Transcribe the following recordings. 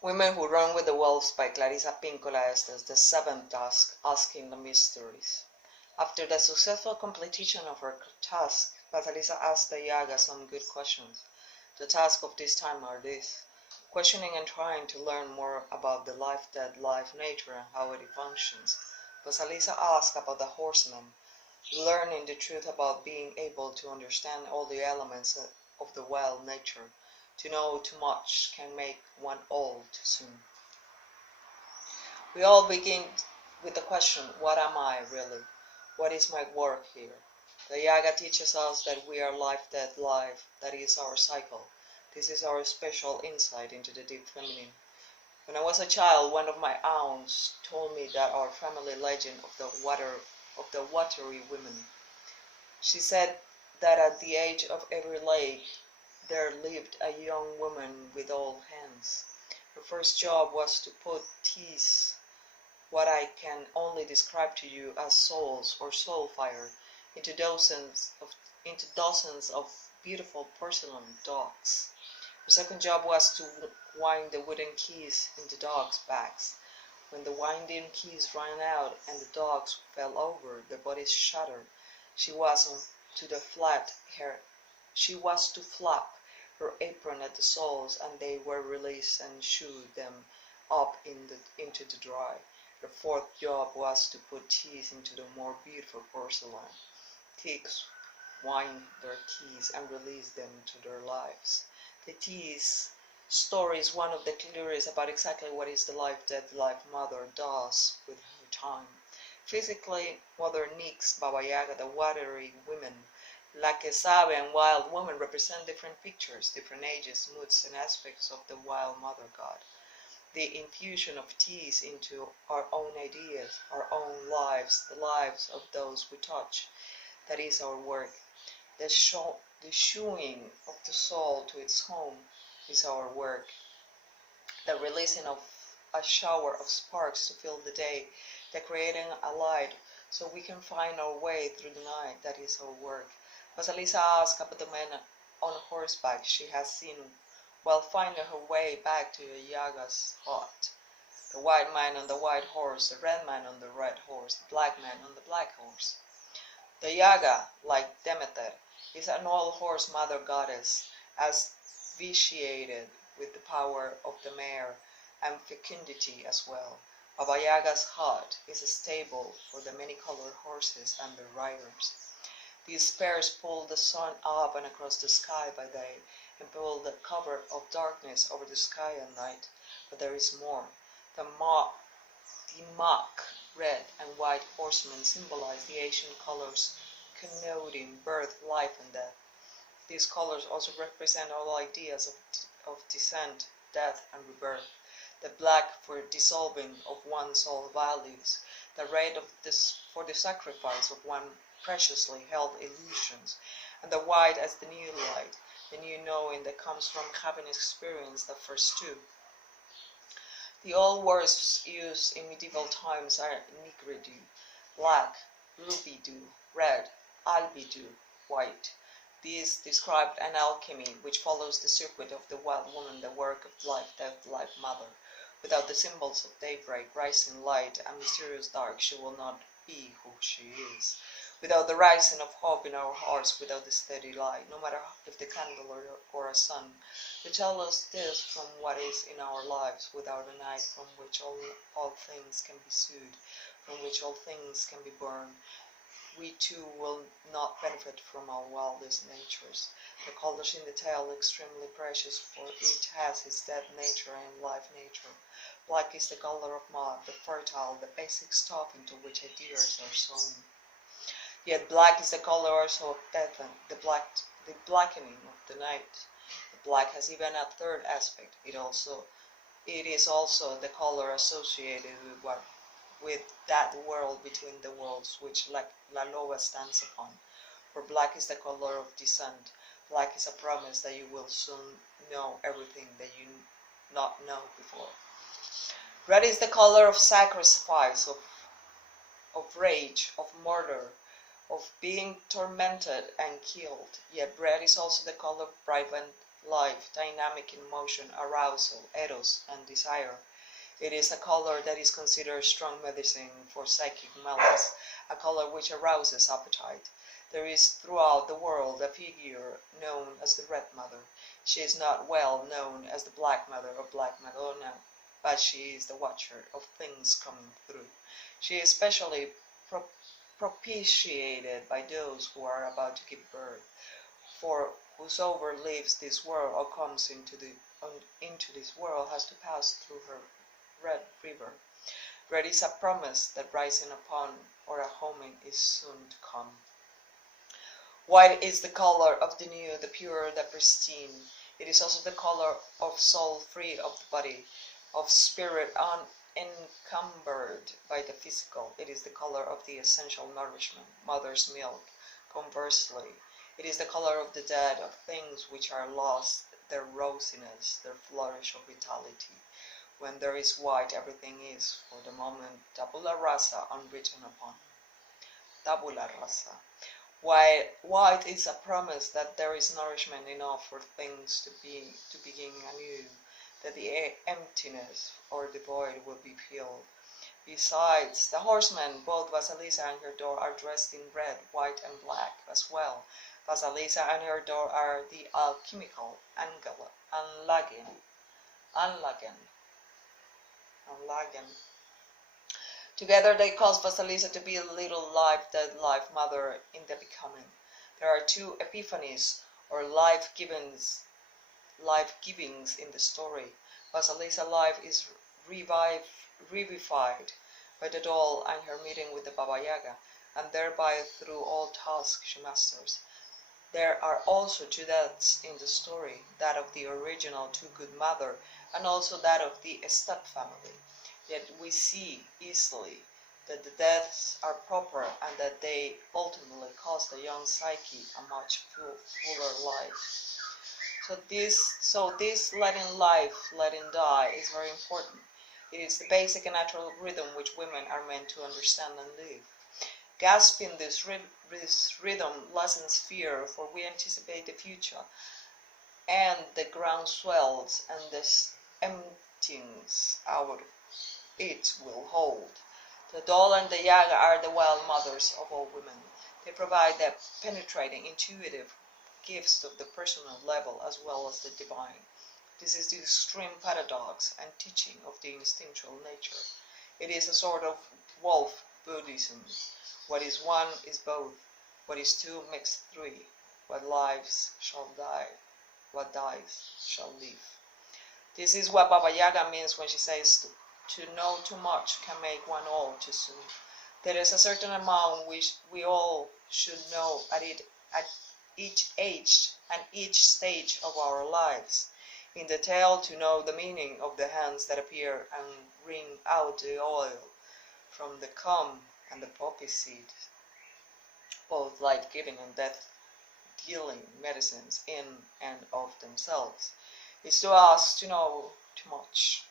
Women Who Run with the Wolves by Clarissa Pinkola Estes, the seventh task, Asking the Mysteries. After the successful completion of her task, Vasalisa asked the Yaga some good questions. The tasks of this time are these: questioning and trying to learn more about the life-death life nature and how it functions. Vasalisa asked about the horseman, learning the truth about being able to understand all the elements of the wild nature. To know too much can make one old too soon. We all begin with the question, what am I really? What is my work here? The Yaga teaches us that we are life, death, life. That is our cycle. This is our special insight into the deep feminine. When I was a child, one of my aunts told me that our family legend of the watery women. She said that at the edge of every lake there lived a young woman with old hands. Her first job was to put teas, what I can only describe to you as souls or soul fire, into dozens of beautiful porcelain dogs. Her second job was to wind the wooden keys into dogs' backs. When the winding keys ran out and the dogs fell over, their bodies shattered, she was to flap her apron at the soles, and they were released and shoo them up into the dry. Her fourth job was to put teeth into the more beautiful porcelain. Thieves wind their keys and release them to their lives. The teeth story is one of the clearest about exactly what is the life-death life mother does with her time. Physically, Mother Nix, Baba Yaga, the watery women, La que sabe and wild woman represent different pictures, different ages, moods, and aspects of the wild mother god. The infusion of teas into our own ideas, our own lives, the lives of those we touch, that is our work. The shooing of the soul to its home is our work. The releasing of a shower of sparks to fill the day, the creating a light so we can find our way through the night, that is our work. Vasalisa asked about the men on horseback she has seen while finding her way back to the Yaga's hut. The white man on the white horse, the red man on the red horse, the black man on the black horse. The Yaga, like Demeter, is an old horse mother goddess, as vitiated with the power of the mare and fecundity as well. Baba Yaga's hut is a stable for the many-colored horses and their riders. These pairs pull the sun up and across the sky by day, and pull the cover of darkness over the sky at night. But there is more. The mock red and white horsemen symbolize the ancient colors connoting birth, life, and death. These colors also represent all ideas of descent, death, and rebirth. The black for dissolving of one's old values, the red for the sacrifice of one preciously held illusions, and the white as the new light, the new knowing that comes from having experienced the first two. The old words used in medieval times are nigridu, black, rubidu, red, albidu, white. These described an alchemy which follows the circuit of the wild woman, the work of life, death, life, mother. Without the symbols of daybreak, rising light, and mysterious dark, she will not be who she is. Without the rising of hope in our hearts, without the steady light, no matter if the candle or a sun, to tell us this from what is in our lives, without a night from which all things can be soothed, from which all things can be burned, we too will not benefit from our wildest natures. The colors in the tale extremely precious, for each has its dead nature and life nature. Black is the color of mud, the fertile, the basic stuff into which ideas are sown. Yet black is the color also of death, and the blackening of the night. The black has even a third aspect. It is also the color associated with that world between the worlds which La Loba stands upon. For black is the color of descent. Black is a promise that you will soon know everything that you not know before. Red is the color of sacrifice, of rage, of murder, of being tormented and killed. Yet red is also the color of life, dynamic in motion, arousal, eros, and desire. It is a color that is considered strong medicine for psychic maladies, a color which arouses appetite. There is throughout the world a figure known as the Red Mother. She is not well known as the Black Mother or Black Madonna, but she is the watcher of things coming through. She is especially propitiated by those who are about to give birth, for whosoever leaves this world or comes into this world has to pass through her red river. Red is a promise that rising upon or a homing is soon to come. White is the color of the new, the pure, the pristine. It is also the color of soul free of the body, of spirit unencumbered by the physical. It is the color of the essential nourishment, mother's milk. Conversely, it is the color of the dead, of things which are lost, their rosiness, their flourish of vitality. When there is white, everything is, for the moment, tabula rasa, unwritten upon. Tabula rasa. White is a promise that there is nourishment enough for things to begin anew, that the emptiness or the void will be filled. Besides, the horsemen, both Vasalisa and her daughter, are dressed in red, white, and black as well. Vasalisa and her daughter are the alchemical Anlagen. Together they cause Vasalisa to be a little life, dead life mother in the becoming. There are two epiphanies or life givings in the story. Vasalisa's life is revivified by the doll and her meeting with the Baba Yaga, and thereby through all tasks she masters. There are also two deaths in the story, that of the original Too Good Mother and also that of the Estat family. Yet we see easily that the deaths are proper and that they ultimately cost the young psyche a much fuller life. So this letting life, letting die is very important. It is the basic and natural rhythm which women are meant to understand and live. Gasping this rhythm lessens fear, for we anticipate the future, and the ground swells, and the emptings out it will hold. The doll and the yaga are the wild mothers of all women. They provide the penetrating, intuitive gifts of the personal level as well as the divine. This is the extreme paradox and teaching of the instinctual nature. It is a sort of wolf Buddhism. What is one is both. What is two makes three. What lives shall die. What dies shall live. This is what Baba Yaga means when she says to know too much can make one old too soon. There is a certain amount which we all should know at each age and each stage of our lives. In detail, to know the meaning of the hands that appear and wring out the oil from the cum and the poppy seed, both life-giving and death-dealing medicines in and of themselves, is to ask to know too much.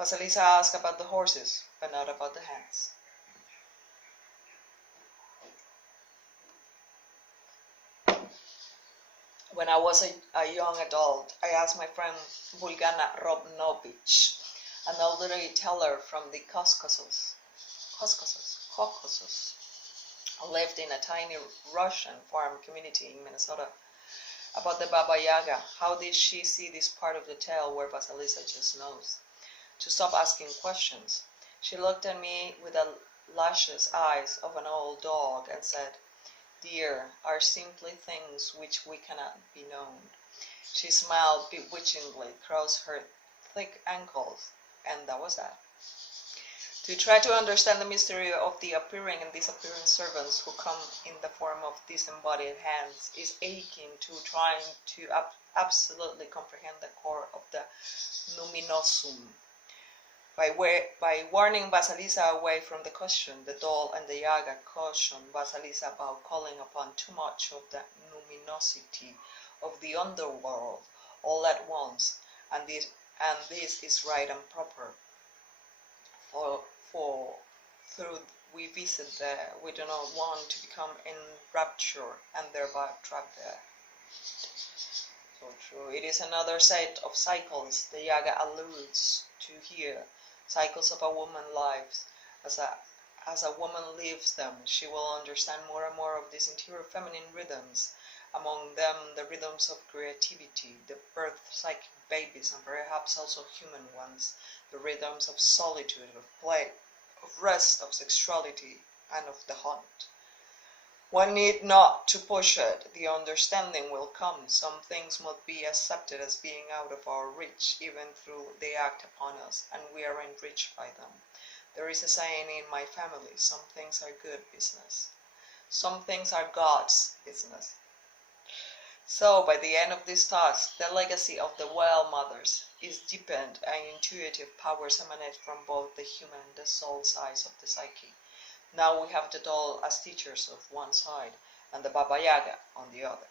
Vasalisa asked about the horses, but not about the hands. When I was a young adult, I asked my friend Bulgana Robnovich, an elderly teller from the Caucasus, who lived in a tiny Russian farm community in Minnesota, about the Baba Yaga. How did she see this part of the tale where Vasalisa just knows? To stop asking questions, she looked at me with the luscious eyes of an old dog and said, "Dear, are simply things which we cannot be known." She smiled bewitchingly, crossed her thick ankles, and that was that. To try to understand the mystery of the appearing and disappearing servants who come in the form of disembodied hands is akin to trying to absolutely comprehend the core of the numinosum. By warning Vasalisa away from the question, the doll and the yaga cautioned Vasalisa about calling upon too much of the luminosity of the underworld all at once, and this is right and proper. For through we visit there, we do not want to become enraptured and thereby trapped there. So true. It is another set of cycles the Yaga alludes to here. Cycles of a woman's life. As a as a woman lives them, she will understand more and more of these interior feminine rhythms, among them the rhythms of creativity, the birth of psychic babies, and perhaps also human ones, the rhythms of solitude, of play, of rest, of sexuality, and of the hunt. One need not to push it, the understanding will come. Some things must be accepted as being out of our reach, even though they act upon us, and we are enriched by them. There is a saying in my family, some things are good business. Some things are God's business. So, by the end of this task, the legacy of the well mothers is deepened and intuitive powers emanate from both the human and the soul sides of the psyche. Now we have the doll as teachers of one side and the Baba Yaga on the other.